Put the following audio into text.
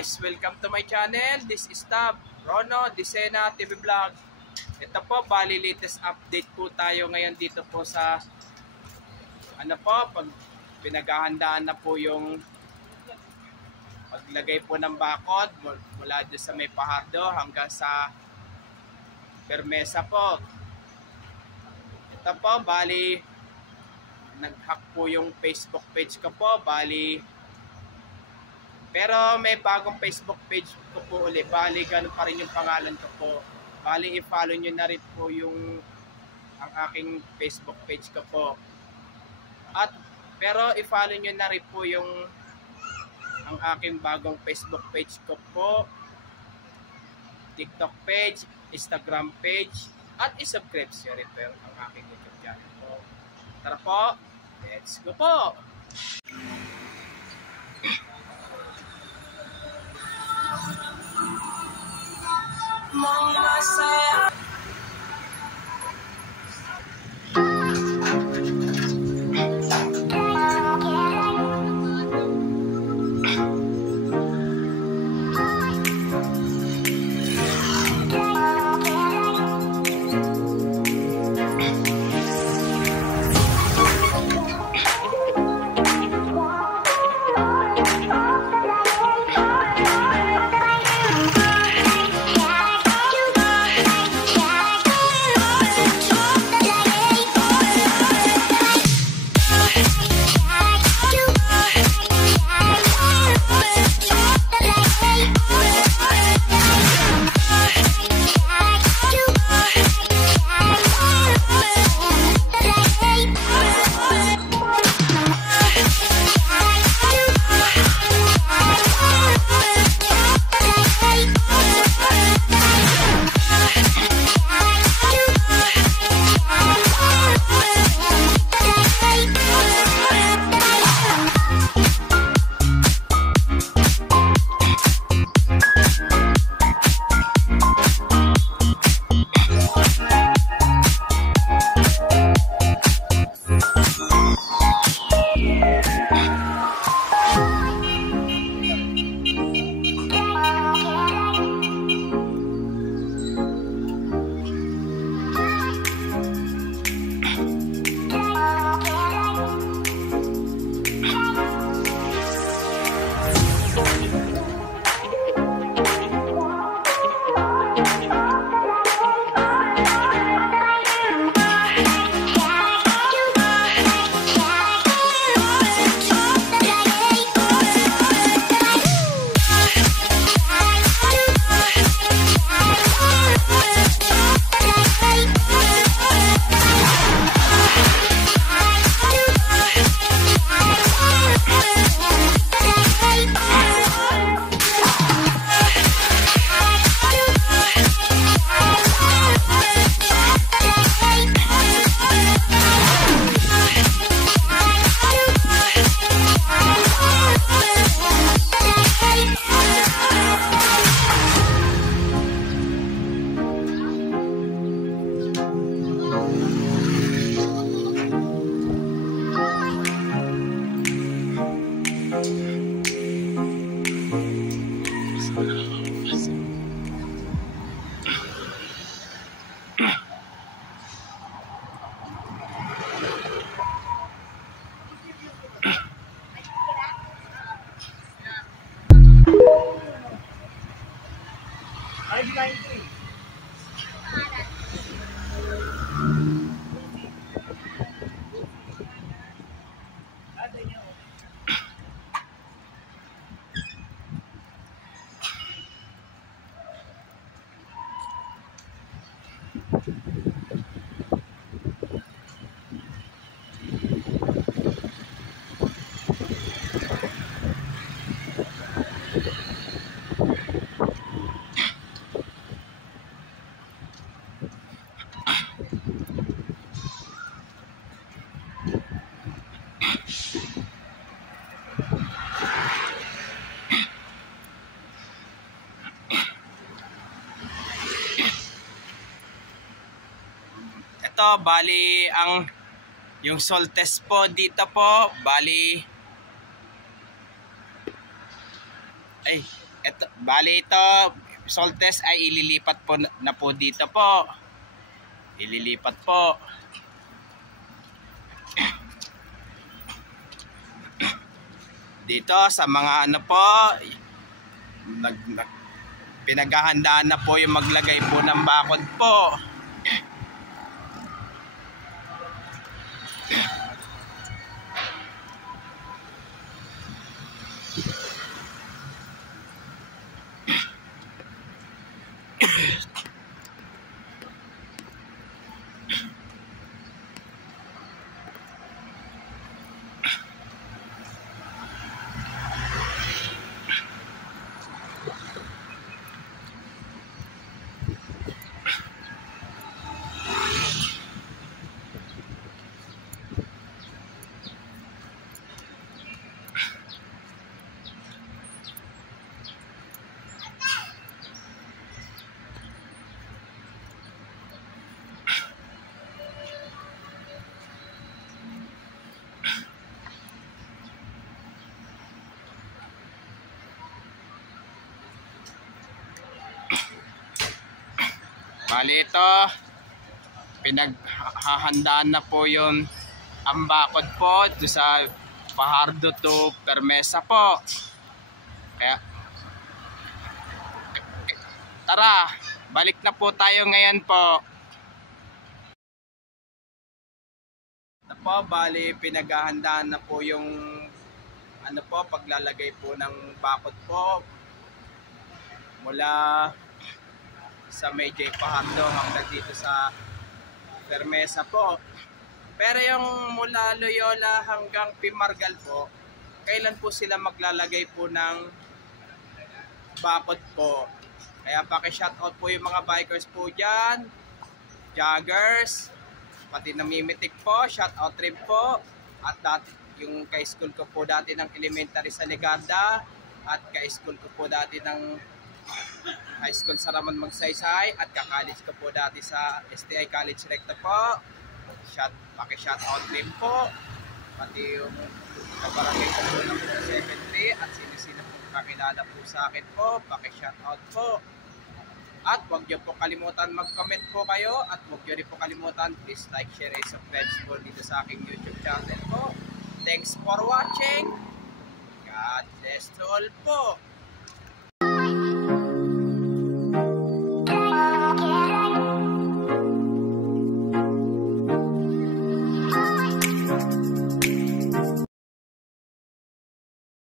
guys, welcome to my channel. This is Tab Rono Disena TV Vlog. Ito po, bali latest update po tayo ngayon dito po sa pag pinaghahandaan na po yung paglagay po ng bakod mula dyan sa may Pahardo hanggang sa Permesa po. Ito po, bali nag-hack po yung Facebook page ko po, pero may bagong Facebook page ko po ulit. Bali, ganun pa rin yung pangalan ko po. Bali, i-follow nyo na rin po ang aking Facebook page ko po. Pero i-follow nyo na rin po ang aking bagong Facebook page ko po, TikTok page, Instagram page, at i-subscribe nyo rin po ang aking YouTube channel po. Tara po, let's go po! Bali yung soil test po dito po, bali ito Bali ito, salt test ay ililipat po na po dito po. Ililipat po. Dito sa mga ano po, pinaghahandaan na po yung maglagay po ng bakod po. Bali ito, pinaghahandaan na po yung ang bakod po sa Fajardo to Permesa po. Kaya tara, balik na po tayo ngayon po. Ito po, bali pinaghahandaan na po yung ano po, paglalagay po ng bakod po mula sa may J. Fajardo hanggang dito sa Permesa po. Pero yung mula Loyola hanggang Pimargal po, kailan po sila maglalagay po ng bakod po. Kaya paki-shoutout po yung mga bikers po dyan, joggers, pati namimitik po, shoutout rin po. At dati, yung ka-school ko po dati ng elementary sa Legarda, at ka-school ko po dati ng high school sa Ramon Magsaysay, at ka-college ko po dati sa STI College Recto po. Paki-shoutout din po. Pati yung kabarangay ko po ng 73 at sino-sino po kakilala po sa akin po, paki-shoutout po. At huwag niyo po kalimutan mag-comment po kayo, at huwag niyo rin po kalimutan please like, share, and subscribe po dito sa aking YouTube channel po. Thanks for watching. God bless to all po.